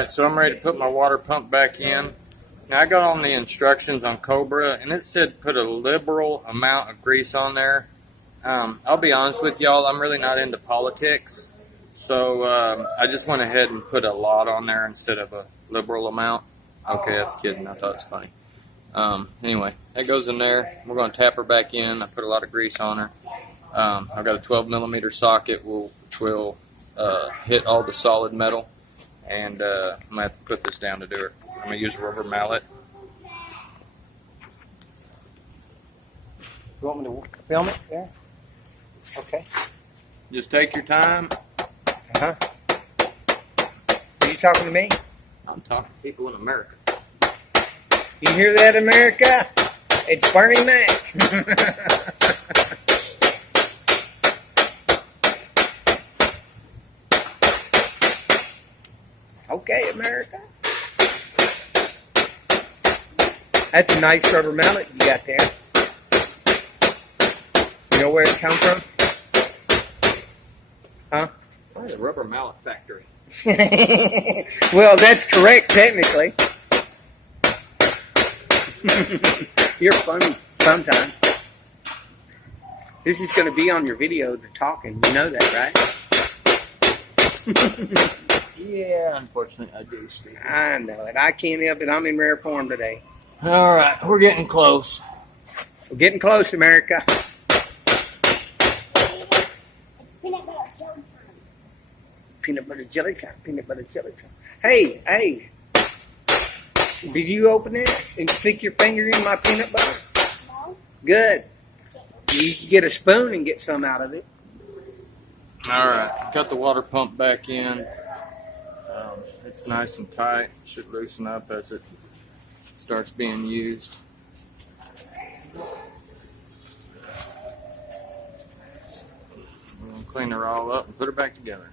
Alright, so I'm ready to put my water pump back in. Now I got on the instructions on Cobra and it said put a liberal amount of grease on there. I'll be honest with y'all, I'm really not into politics. So I just went ahead and put a lot on there instead of a liberal amount. Okay, that's kidding. I thought it was funny. Anyway, that goes in there. We're going to tap her back in. I put a lot of grease on her. I've got a 12mm socket which will hit all the solid metal. And I'm going to have to put this down to do it. I'm going to use a rubber mallet. You want me to film it there? Okay. Just take your time. Uh-huh. Are you talking to me? I'm talking to people in America. You hear that, America? It's Bernie Mac. Okay, America. That's a nice rubber mallet you got there. You know where it comes from? Huh? Probably a rubber mallet factory. Well, that's correct, technically. You're funny sometimes. This is going to be on your video, the talking. You know that, right? Yeah, unfortunately I do, Steve. I know it. I can't help it. I'm in rare form today. All right, we're getting close. We're getting close, America. Peanut butter jelly time. Peanut butter jelly time. Hey. Did you open it and stick your finger in my peanut butter? No. Good. You can get a spoon and get some out of it. All right, got the water pump back in. It's nice and tight. Should loosen up as it starts being used. We're going to clean her all up and put her back together.